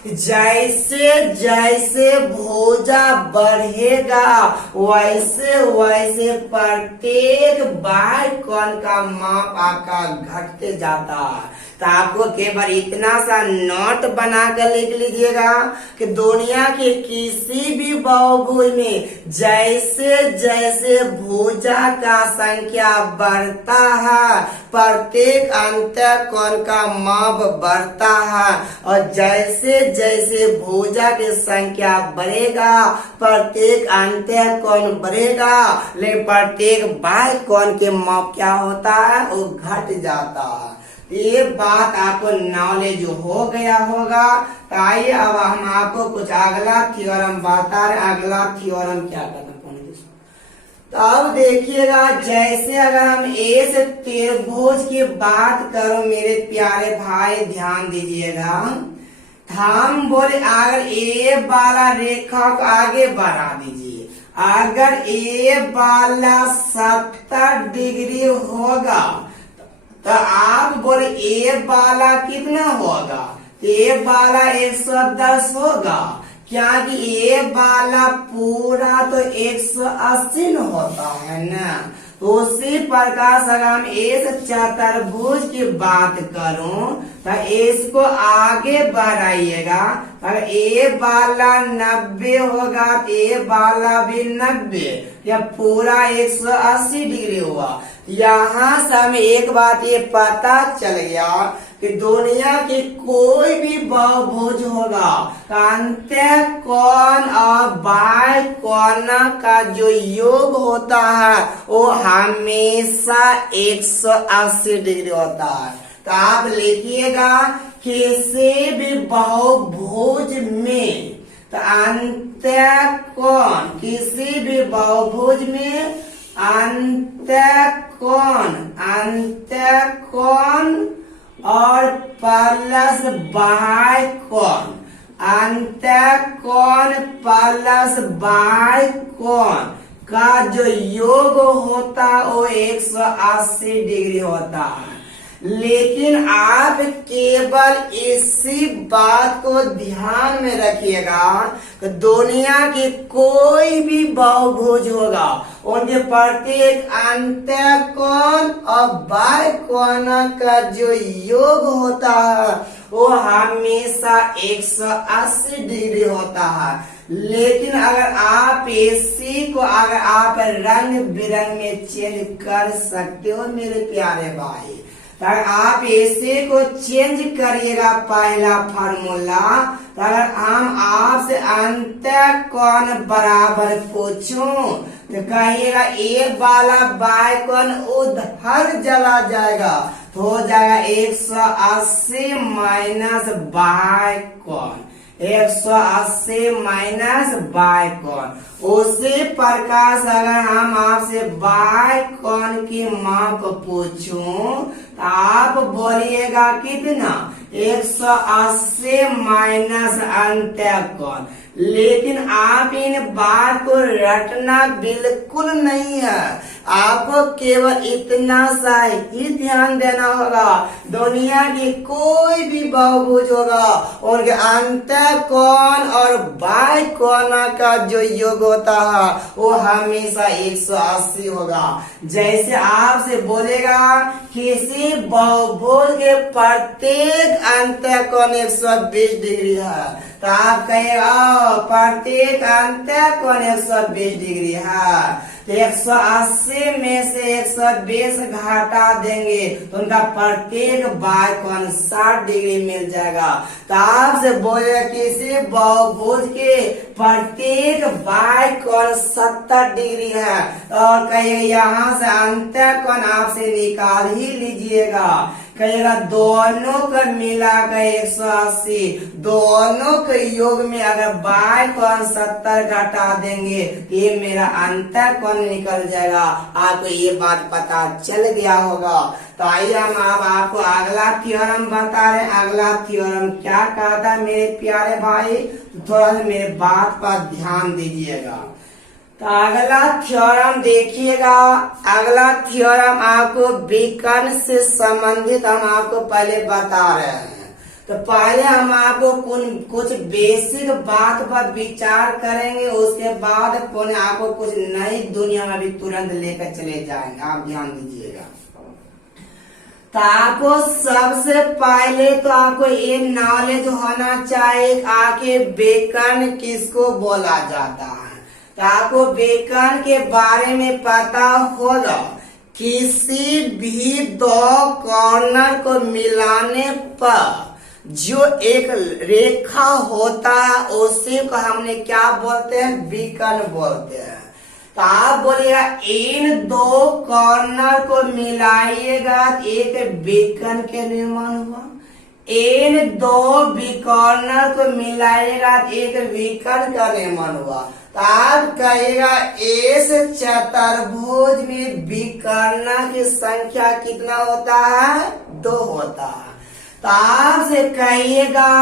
जैसे जैसे भुजा बढ़ेगा वैसे वैसे प्रत्येक बाह्य कोण का माप आपका घटते जाता है। तो आपको केवल इतना सा नोट बना कर लिख लीजिएगा कि दुनिया के किसी भी बहुभुज में जैसे जैसे भुजा का संख्या बढ़ता है प्रत्येक अंत्य कोण का माप बढ़ता है, और जैसे जैसे भुजा की संख्या बढ़ेगा प्रत्येक अंत्य कोण बढ़ेगा, लेकिन प्रत्येक बाह्य कोण के माप क्या होता है? वो घट जाता है। ये बात आपको नॉलेज हो गया होगा। तो आइए अब हम आपको कुछ अगला थ्योरम बता रहे। अगला थ्योरम क्या करना? तो अब देखिएगा, जैसे अगर हम ए से त्रिभुज की बात करो मेरे प्यारे भाई, ध्यान दीजिएगा। हम बोले अगर ए वाला रेखा को आगे बढ़ा दीजिए, अगर ए वाला 70 डिग्री होगा तो आप बोले ए वाला कितना होगा? ए वाला 110 होगा, क्योंकि ए वाला पूरा तो 180 होता है ना। तो उसी प्रकार से अगर हम इस चतुर्भुज की बात करूं तो इसको आगे बढ़ाइएगा। अगर ए वाला 90 होगा तो ए वाला भी 90, या पूरा 180 डिग्री हुआ। यहाँ से हमें एक बात ये पता चल गया कि दुनिया की कोई भी बहुभुज होगा, अंत्य कोण और बाह्य कोण का जो योग होता है वो हमेशा 180 डिग्री होता है। तो आप लिखिएगा किसी भी बहुभुज में, तो अंत्य कोण, किसी भी बहुभुज में अंत्य कोण और प्लस बाह्य कोण, अंत्य कोण प्लस बाह्य कोण का जो योग होता है वो 180 डिग्री होता है। लेकिन आप केवल इसी बात को ध्यान में रखिएगा कि दुनिया की कोई भी बहुभुज होगा उनके प्रत्येक अंत्य कोण और बाह्य कोण का जो योग होता है वो हमेशा 180 डिग्री होता है। लेकिन अगर आप इसी को अगर आप रंग बिरंग में चेंज कर सकते हो मेरे प्यारे भाई, तो आप इसी को चेंज करिएगा पहला फार्मूला। तो अगर हम आपसे अंत्य कोण बराबर पूछूं तो कहिएगा ए वाला बाह्य कोण उधर चला जाएगा, तो हो जाएगा 180 माइनस बाह्य कोण, 180 माइनस बाह्य कोण। उसी प्रकार से अगर हम आपसे बाह्य कोण की माप पूछूं तो आप बोलिएगा कितना, 180 माइनस अंत्य कोण। लेकिन आप इन बात को रटना बिल्कुल नहीं है, आपको केवल इतना सा ही ध्यान देना होगा। दुनिया की कोई भी बहुभुज होगा उनके अंत्य कोण और बाह्य कोण का जो योग होता है वो हमेशा 180 होगा। जैसे आपसे बोलेगा किसी बहुभुज के प्रत्येक अंत्य कोण 120 डिग्री है, तो आप कहेगा प्रत्येक अंत्य कोण 120 डिग्री है, तो 180 में से 120 घटा देंगे तो उनका प्रत्येक बाह्य कोण 60 डिग्री मिल जाएगा। तो आपसे बोले किसी बहुभुज के प्रत्येक बाह्य कोण 70 डिग्री है, और कहिए यहाँ से अंत्य कोण आपसे निकाल ही लीजिएगा। कहेगा दोनों का मिला कर 180, दोनों के योग में अगर बाह्य कोण 70 घटा देंगे तो ये मेरा अंत्य कोण निकल जाएगा। आपको ये बात पता चल गया होगा। तो आइए हम आपको अगला थ्योरम बता रहे हैं। अगला थ्योरम क्या कहता है मेरे प्यारे भाई, तो थोड़ा सा मेरे बात पर ध्यान दीजिएगा। तो अगला थ्योरम देखिएगा। अगला थ्योरम आपको विकर्ण से संबंधित हम आपको पहले बता रहे हैं। तो पहले हम आपको कुछ बेसिक बात पर विचार करेंगे, उसके बाद आपको कुछ नई दुनिया में भी तुरंत लेकर चले जाएंगे। आप ध्यान दीजिएगा। तो आपको सबसे पहले तो आपको ये नॉलेज होना चाहिए आखिर विकर्ण किसको बोला जाता है। तो आपको विकर्ण के बारे में पता होगा, किसी भी दो कॉर्नर को मिलाने पर जो एक रेखा होता है उसी को हमने क्या बोलते हैं, विकर्ण बोलते हैं। तो आप बोलिएगा इन दो कॉर्नर को मिलाइएगा एक विकर्ण के निर्माण हुआ, इन दो विकर्णों को मिलाइएगा एक विकर्ण का निर्माण हुआ। तो आप कहिएगा इस चतुर्भुज में विकर्ण की संख्या कितना होता है, 2 होता है। तो आपसे कहिएगा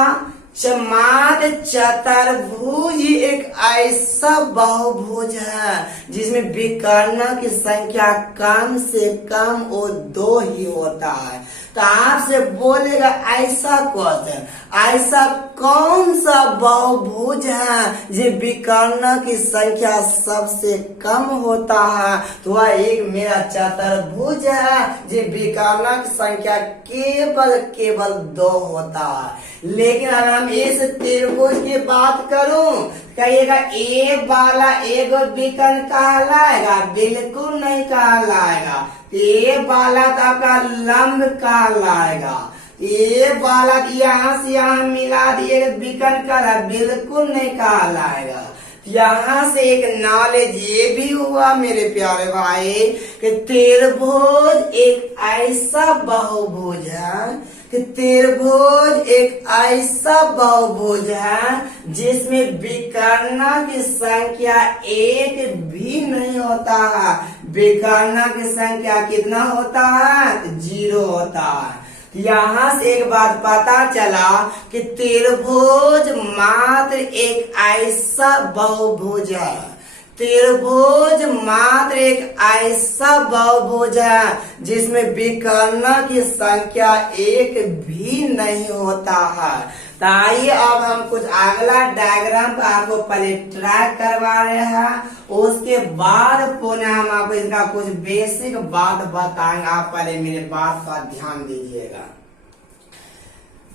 मात्र चतुर्भुज एक ऐसा बहुभुज है जिसमें विकर्ण की संख्या कम से कम वो 2 ही होता है। तो आपसे बोलेगा ऐसा क्वेश्चन, ऐसा कौन सा बहुभुज है जो विकर्ण की संख्या सबसे कम होता है? तो वह एक मेरा चतुर्भुज है जो विकर्ण की संख्या केवल 2 होता है। लेकिन अगर हम इस त्रिभुज की बात करूं, कहिएगा ए वाला एगो विकर्ण कहलाएगा? बिल्कुल नहीं कहलाएगा। ए वाला तो आपका लंब कहलाएगा। ए वाला यहाँ से यहाँ मिला दिए विकर्ण कहला? बिल्कुल नहीं कहलाएगा। यहाँ से एक नॉलेज ये भी हुआ मेरे प्यारे भाई कि त्रिभुज एक ऐसा बहुभुज है कि त्रिभुज एक ऐसा बहुभुज है जिसमें विकर्ण की संख्या 1 भी नहीं होता है। विकर्ण की संख्या कितना होता है? 0 होता है। यहाँ से एक बात पता चला कि त्रिभुज मात्र एक ऐसा बहुभुज है, त्रिभुज मात्र एक ऐसा बहुभुज है जिसमें विकर्ण की संख्या 1 भी नहीं होता है। तो आइए अब हम कुछ अगला डायग्राम को आपको पहले ट्रैक करवा रहे हैं, उसके बाद पुनः हम आपको इनका कुछ बेसिक बात बताएंगे। आप पहले मेरे बात का ध्यान दीजिएगा।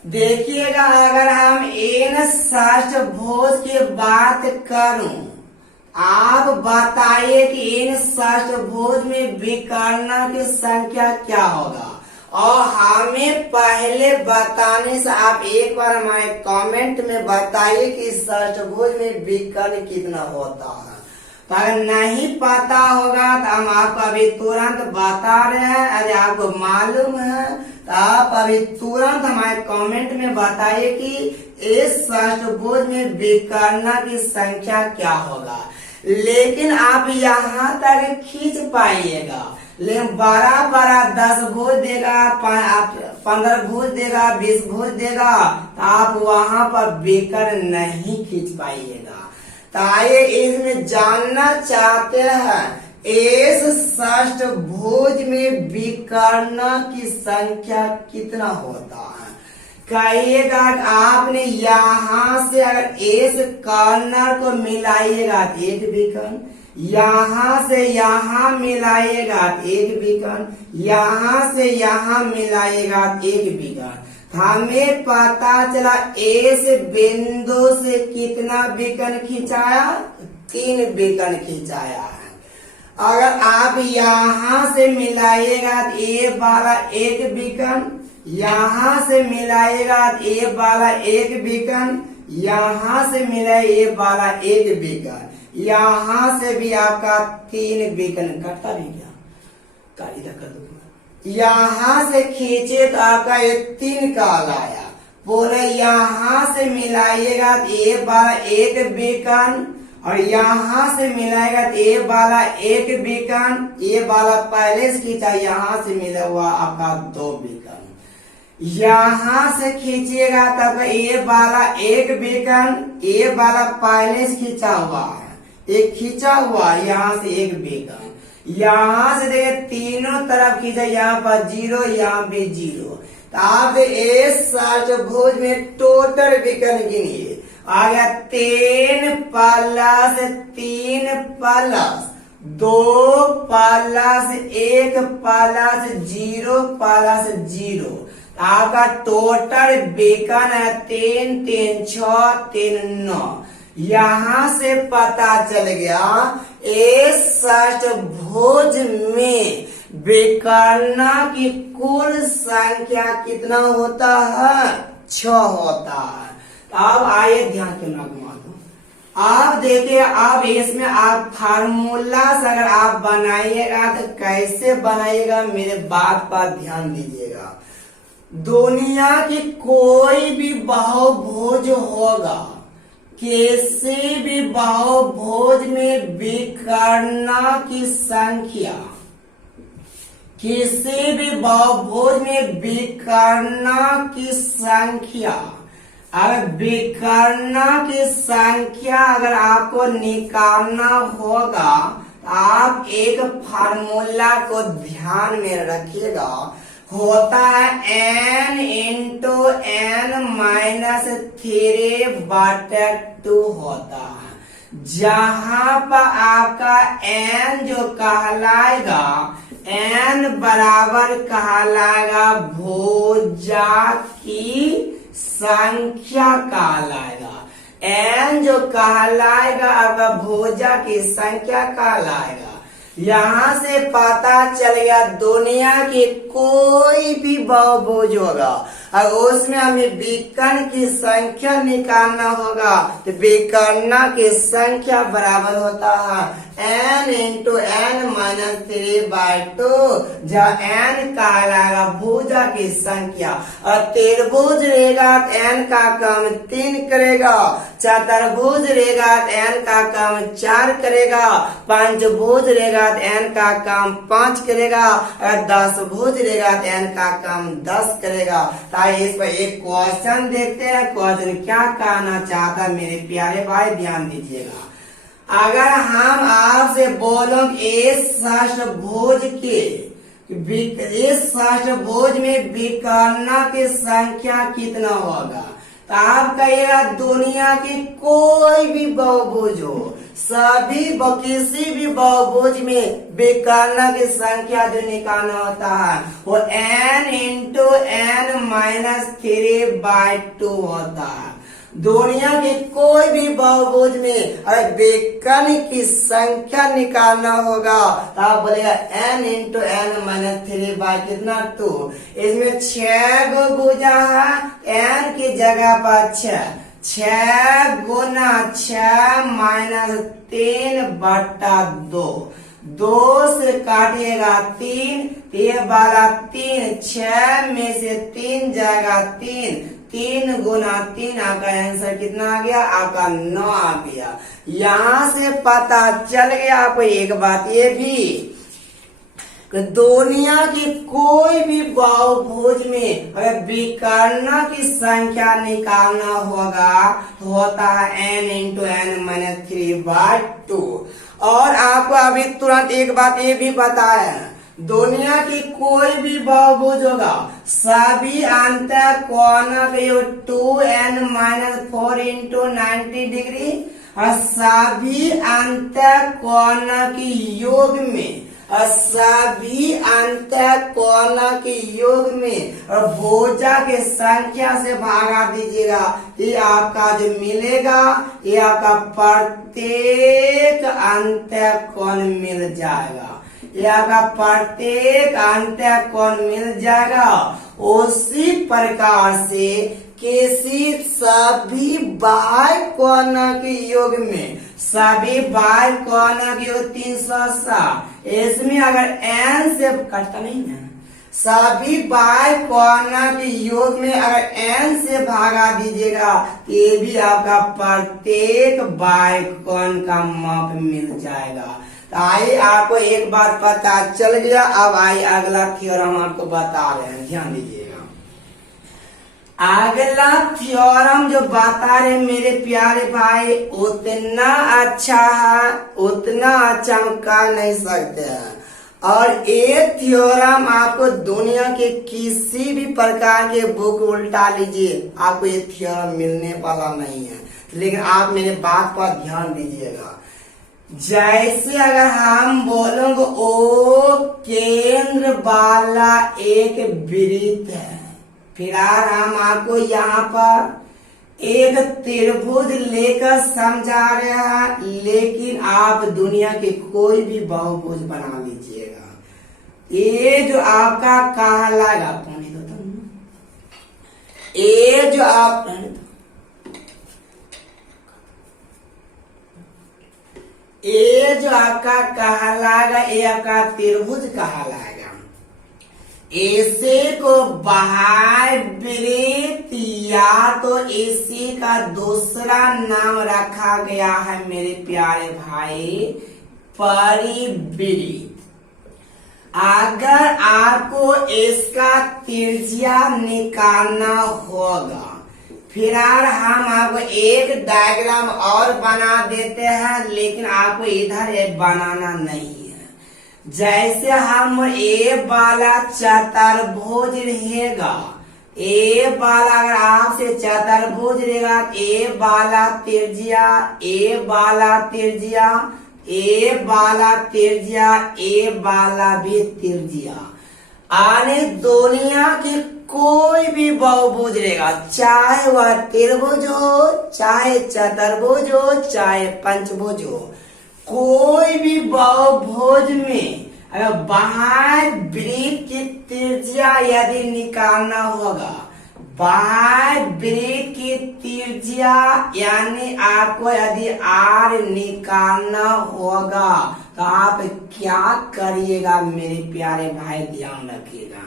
देखिएगा, अगर हम इन षष्ठभुज की बात करूं, आप बताइए कि इन षष्ठभुज में विकर्ण की संख्या क्या होगा? और हमें पहले बताने से आप एक बार हमारे कमेंट में बताइए कि षष्ठभुज में विकर्ण कितना होता है। तो अगर नहीं पता होगा तो हम आपको अभी तुरंत बता रहे हैं। अरे आपको मालूम है तो आप अभी तुरंत हमारे कमेंट में बताइए कि इस षष्ठभुज में विकर्ण की संख्या क्या होगा। लेकिन आप यहाँ तक खींच पाइएगा, लेकिन बड़ा 10 भुज देगा, 15 भुज देगा, 20 भुज देगा, तो आप वहां पर विकर्ण नहीं खींच पाइएगा। तो आइए इसमें जानना चाहते हैं इस षष्ठभुज में विकर्ण की संख्या कितना होता है। कहिएगा आपने यहाँ से अगर इस कॉर्नर को मिलाइएगा तो 1 विकर्ण, यहाँ से यहाँ मिलाइएगा तो 1 विकर्ण, यहाँ से यहाँ मिलाइएगा तो 1 विकर्ण। हमें पता चला इस बिंदु से कितना विकर्ण खिंचाया? 3 विकर्ण खिंचाया है। अगर आप यहाँ से मिलाइएगा तो ए वाला 1 विकर्ण, यहाँ से मिलाइएगा तो ए वाला 1 विकर्ण, यहाँ से मिलाए ए वाला 1 विकर्ण, यहाँ से भी आपका 3 विकर्ण। कटता भी क्या? इधर कर दो। यहाँ से खींचे तो आपका ये 3 कहलाया। पूरे यहाँ से मिलाइएगा तो ए वाला 1 विकर्ण, और यहाँ से मिलाएगा तो ए वाला 1 विकर्ण, ए वाला पहले से खींचा, यहाँ से मिला हुआ आपका 2 विकर्ण। यहाँ से खींचिएगा तब ए वाला 1 विकर्ण, ए वाला पहले से खींचा हुआ है, एक खींचा हुआ, यहाँ से 1 विकर्ण। यहाँ से देखिए तीनों तरफ खींचा, यहाँ पर 0, यहाँ भी 0। तो आप इस षष्ठभुज में टोटल विकर्ण गिनिए, आ गया 3 plus 3 plus 2 plus 1 plus 0 plus 0। आपका टोटल विकर्ण है 3 3 6 3 9। यहाँ से पता चल गया इस षष्ठभुज में विकर्ण की कुल संख्या कितना होता है? 6 होता है। अब आइए ध्यान के घुमा दो। आप देखिए, अब इसमें आप फार्मूला अगर आप बनाइएगा तो कैसे बनाइएगा, मेरे बात पर ध्यान दीजिएगा। दुनिया की कोई भी बहुभुज होगा, किसी भी बहुभुज में विकर्ण की संख्या, किसी भी बहुभुज में विकर्ण की संख्या, अगर विकर्ण की संख्या अगर आपको निकालना होगा, आप एक फार्मूला को ध्यान में रखिएगा। होता है n इंटू n माइनस 3/2 होता है, जहां पर आपका n जो कहलाएगा, n बराबर कहलाएगा भुजा की संख्या कहलाएगा। n जो कहलाएगा आपका भुजा की संख्या कहलाएगा। यहाँ से पता चल गया दुनिया की कोई भी बहुभुज होगा, और उसमें हमें विकर्ण की संख्या निकालना होगा, तो विकर्ण की संख्या बराबर होता है n इंटू n माइनस 3/2, जहाँ n कहलाएगा भुजा की संख्या, और त्रिभुज रहेगा तो n का काम 3 करेगा, चतुर्भुज रहेगा तो n का काम 4 करेगा, पंचभुज रहेगा तो n का काम 5 करेगा, और 10 भुज रहेगा तो n का काम 10 करेगा। इस पर एक क्वेश्चन देखते हैं, क्वेश्चन क्या कहना चाहता है मेरे प्यारे भाई, ध्यान दीजिएगा। अगर हम आपसे बोलोगे इस षष्ठभुज के इस षष्ठभुज में विकर्ण की संख्या कितना होगा, तो आप कहिएगा दुनिया की कोई भी बहुभुज हो, किसी भी बहुभुज में विकर्ण की संख्या जो निकालना होता है वो n इंटू n माइनस 3/2 होता है। दुनिया के कोई भी बहुभुज में अगर विकर्ण की संख्या निकालना होगा तो आप बोलेगा n इंटू n माइनस 3/2। इसमें 6 गो भुजा है, n की जगह पर 6 गुना 6 माइनस 3/2, 2 से काटिएगा 3, 6 में से 3 जाएगा 3 गुना 3, आपका आंसर कितना आ गया, आपका 9 आ गया। यहाँ से पता चल गया आपको एक बात ये भी कि दुनिया की कोई भी बहुभुज में अगर विकर्ण की संख्या निकालना होगा तो होता है n इंटू n माइनस 3/2। और आपको अभी तुरंत एक बात ये भी पता है, दुनिया की कोई भी बहुभुज होगा सभी अंतर कोणों के 2n माइनस 4 इंटू 90 डिग्री, और सभी अंतर कोणों की योग में, और सभी अंतर कोणों के योग में और भुजा के संख्या से भागा दीजिएगा, ये आपका जो मिलेगा ये आपका प्रत्येक अंतर कोण मिल जाएगा, ये आपका प्रत्येक अंतर कोण मिल जाएगा। उसी प्रकार से किसी सभी बाह्य कोणों के योग में, सभी बाह्य कोणों के योग 360, इसमें अगर n से कटता नहीं ना, सभी बाह्य कोणों के योग में अगर n से भागा दीजिएगा ये भी आपका प्रत्येक बाह्य कोण का माप मिल जाएगा। तो आइए आपको एक बात पता चल गया, अब आइए अगला थ्योरम आपको बता रहे हैं, ध्यान दीजिएगा। अगला थ्योरम जो बता रहे मेरे प्यारे भाई उतना अच्छा है, उतना अच्छा हम कह नहीं सकते हैं। और ये थ्योरम आपको दुनिया के किसी भी प्रकार के बुक उल्टा लीजिए आपको ये थ्योरम मिलने वाला नहीं है, लेकिन आप मेरे बात पर ध्यान दीजिएगा। जैसे अगर हम बोलेंगे ओ केंद्र वाला एक वृत्त है, फिर हम आपको यहाँ पर एक त्रिभुज लेकर समझा रहे हैं, लेकिन आप दुनिया के कोई भी बहुभुज बना लीजिएगा, ये जो आपका कहलाएगा, ये जो आप ये जो आपका कहलाएगा ये आपका त्रिभुज कहलाएगा। ऐसे को बाह्य वृत्त या तो इसी का दूसरा नाम रखा गया है मेरे प्यारे भाई परिवृत्त। अगर आपको इसका त्रिज्या निकालना होगा, फिर हम आपको एक डायग्राम और बना देते हैं, लेकिन आपको इधर एक बनाना नहीं है। जैसे हम ए वाला चतुर्भुज रहेगा, ए वाला अगर आपसे चतुर्भुज रहेगा, ए वाला त्रिज्या, ए वाला त्रिज्या, ए वाला त्रिज्या, ए वाला भी त्रिज्या, आने दुनिया की कोई भी बहुभुज रहेगा, चाहे वह त्रिभुज हो, चाहे चतुर्भुज हो, चाहे पंचभुज हो, कोई भी बहुभुज में अगर बाह्य वृत्त की त्रिज्या यदि निकालना होगा, बाह्य वृत्त की त्रिज्या यानी आपको यदि आर निकालना होगा तो आप क्या करिएगा मेरे प्यारे भाई, ध्यान रखिएगा।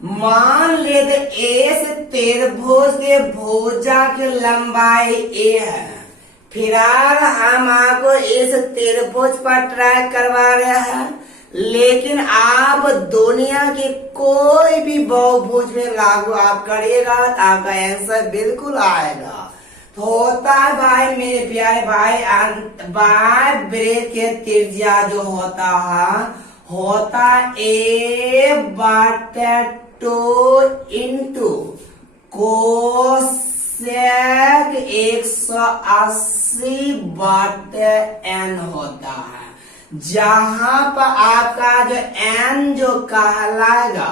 मान लेते इस त्रिभुज के भुजा की लंबाई ए है, फिलहाल हम आपको इस त्रिभुज पर ट्राई करवा रहे हैं, लेकिन आप दुनिया के कोई भी बहुभुज में लागू आप करिएगा तो आपका आंसर बिल्कुल आएगा। तो होता है भाई मेरे प्यारे भाई, बाह्य वृत्त के त्रिज्या जो होता ए बटे 2 इंटू कोसेक 180 बटे n होता है, जहां पर आपका जो n जो कहलाएगा,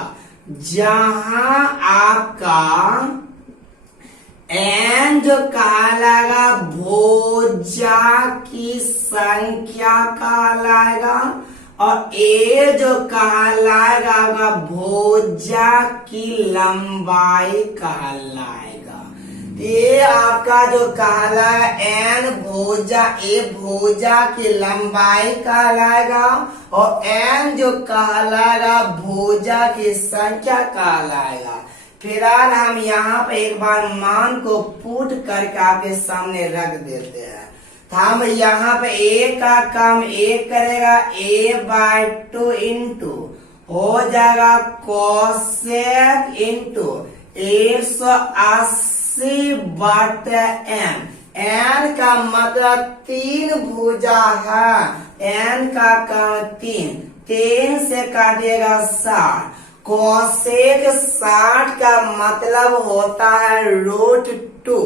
जहां आपका n जो कहलाएगा भुजा की संख्या कहलाएगा, और ए जो कहलाएगा भुजा की लंबाई कहलाएगा। ये आपका जो कहलाएगा n भुजा, ए भुजा की लंबाई कहलाएगा, और n जो कहलाएगा भुजा की संख्या कहलाएगा। फिलहाल हम यहाँ पे एक बार मान को पुट करके आपके सामने रख देते हैं। तो हम यहाँ पे ए का काम ए करेगा, ए बाय 2 इंटू हो जाएगा कोसेक इंटू 180 बटे n। n का मतलब 3 भुजा है, n का काम 3 से काटिएगा 60। कोसेक 60 का मतलब होता है √2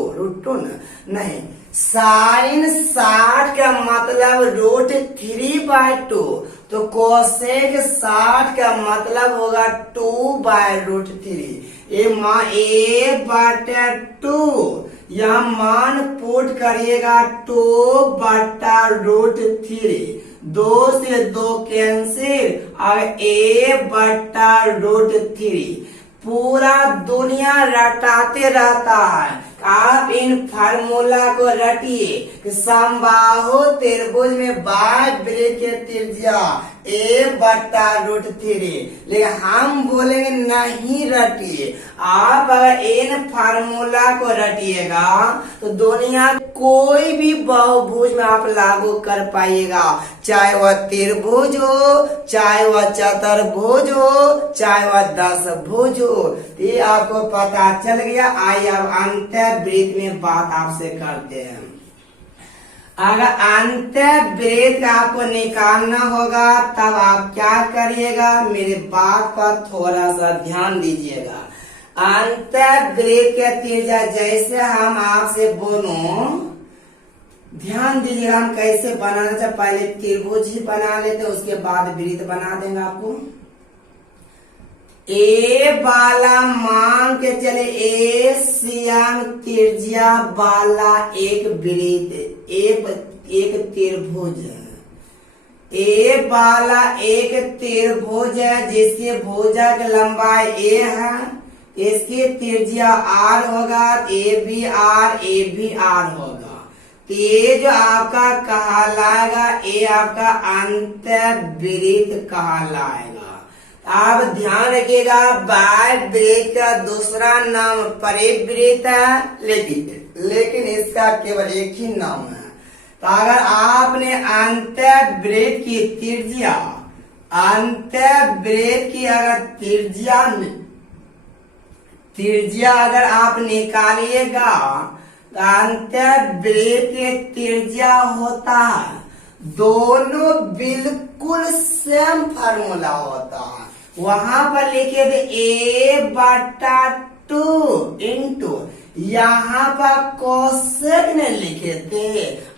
नहीं, साइन 60 का मतलब √3/2, तो कोसेक 60 का मतलब होगा 2/√3। ए बटे 2 यह मान पुट करिएगा 2/√3, 2 से 2 कैंसिल और a बटा √3। पूरा दुनिया रटाते रहता है, आप इन फार्मूला को रटिए। समबाहु त्रिभुज में बाह्य वृत्त की त्रिज्या a बटा √3, लेकिन हम बोलेंगे नहीं रटिए। आप अगर इन फार्मूला को रटिएगा तो दुनिया कोई भी बहुभुज में आप लागू कर पाइएगा, चाहे वह त्रिभुज हो, चाहे वह चतुर्भुज हो, चाहे वह 10 भुज हो। ये आपको पता चल गया। आइए अब अंतःवृत्त में बात आपसे करते हैं। अगर अंतःवृत्त आपको निकालना होगा तब आप क्या करिएगा, मेरे बात पर थोड़ा सा ध्यान दीजिएगा। अंतःवृत्त के त्रिज्या जैसे हम आपसे बोलो, ध्यान दीजिएगा हम कैसे बनाना चाहिए। पहले त्रिभुज ही बना लेते, उसके बाद वृत्त बना देंगे आपको। ए वाला मान के चले एशियन त्रिज्या वाला एक वृत्त, एक त्रिभुज है। ए वाला एक त्रिभुज है जिसकी भुजा की लंबाई ए है, इसकी त्रिज्या आर होगा, ए भी आर होगा। तो ये जो आपका कहलाएगा, ये आपका अंतःवृत्त कहलाएगा। आप ध्यान रखिएगा, बाह्य वृत्त का दूसरा नाम परिवृत्त है, लेकिन इसका केवल एक ही नाम है। तो अगर आपने अंतःवृत्त की त्रिज्या, अंतःवृत्त की अगर त्रिज्या अगर आप निकालिएगा तो अंतःवृत्त की त्रिज्या होता है दोनों बिल्कुल सेम फार्मूला होता है। वहां पर लिखे थे a/2 इंटू, यहाँ पर कोसेक ने लिखे थे।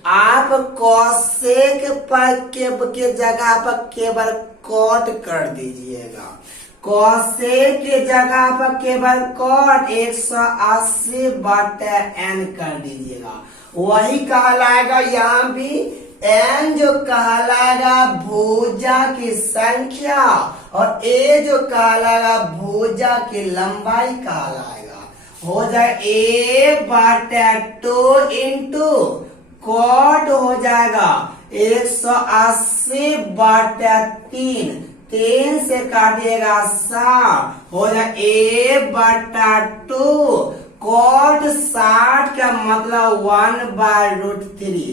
आप कोसेक पर के जगह पर केवल कॉट कर दीजिएगा। कोसेक के जगह पर केवल कॉट 180/n कर दीजिएगा। वही कहलाएगा यहाँ भी n जो कहलाएगा भुजा की संख्या और a जो कहलाएगा भुजा की लंबाई कहलाएगा। हो जाए a/2 इंटू कॉट हो जाएगा 180/3, 3 से काटिएगा 7, हो जाए a/2 कॉट 60 का मतलब 1/√3।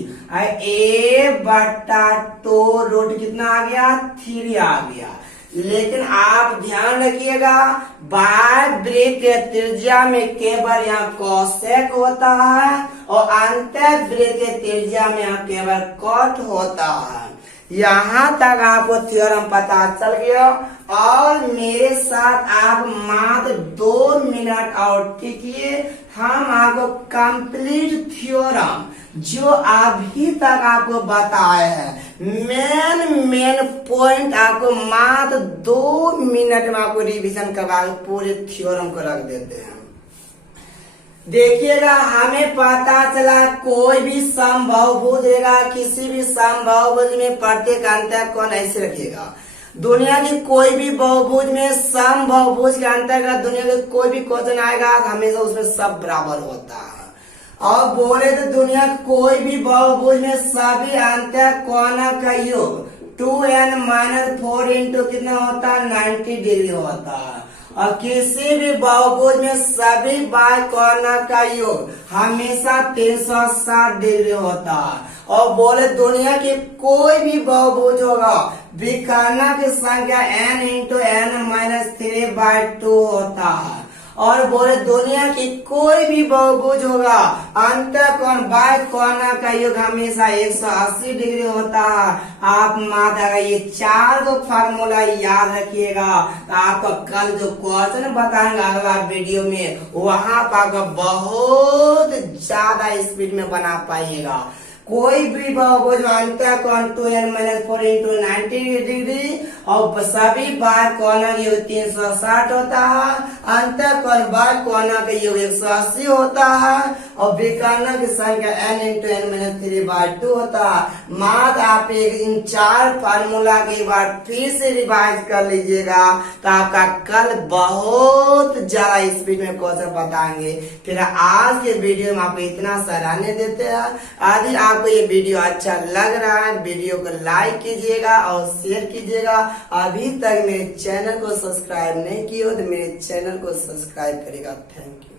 a/2 रूट कितना आ गया 3 आ गया। लेकिन आप ध्यान रखिएगा बाय वृत्त के त्रिज्या में केवल यहाँ कोसेक होता है और अंत वृत्त के त्रिज्या में यहाँ केवल कॉट होता है। यहाँ तक आपको थ्योरम पता चल गया और मेरे साथ आप मात्र 2 मिनट और टिकिए। हम आपको कंप्लीट थ्योरम जो अभी तक आपको बताए हैं मेन पॉइंट आपको मात्र 2 मिनट में आपको रिवीजन करवा के पूरे थ्योरम को रख देते हैं। देखिएगा हमें पता चला कोई भी समबाहुभुज रहेगा, किसी भी समबाहुभुज में प्रत्येक अंतः कोण ऐसे रखिएगा। दुनिया की कोई भी बहुभुज में समबाहुभुज के अंतर्गत दुनिया के कोई भी क्वेश्चन आएगा हमेशा उसमें सब बराबर होता है। और बोले तो दुनिया कोई भी बहुभुज में सभी अंतः कोणों का योग 2n-4 इंटू कितना होता है 90 डिग्री होता है। और किसी भी बहुभुज में सभी बाह्य कोणों का योग हमेशा 360 डिग्री होता है। और बोले दुनिया की कोई भी बहुभुज होगा विकर्ण की संख्या n इंटू n-3/2 होता है। और बोले दुनिया की कोई भी बहुभुज होगा अंतःकोण बाह्य कोणों का योग हमेशा 180 डिग्री होता है। आप मात्र ये 4 को फार्मूला याद रखिएगा तो आपको कल जो क्वेश्चन बताएंगे अगला वीडियो में वहां पर आपको बहुत ज्यादा स्पीड में बना पाइएगा। कोई भी बहुभुज अंतःकोण 2n-4 इंटू 90 डिग्री और सभी बाह्य कोणों का योग 360 होता है। अंतःकोण बाह्य कोणों का योग 180 होता है और विकर्ण की संख्या n इंटू n-3/2 होता है। मात्र आप इन 4 फार्मूला के एक बार फिर से रिवाइज कर लीजिएगा तो आपका कल बहुत ज्यादा स्पीड में क्वेश्चन बताएंगे। फिर आज के वीडियो में आपको इतना सराहनीय देते हैं। यदि आपको ये वीडियो अच्छा लग रहा है वीडियो को लाइक कीजिएगा और शेयर कीजिएगा। अभी तक मेरे चैनल को सब्सक्राइब नहीं किए हो तो मेरे चैनल को सब्सक्राइब करेगा। Thank you.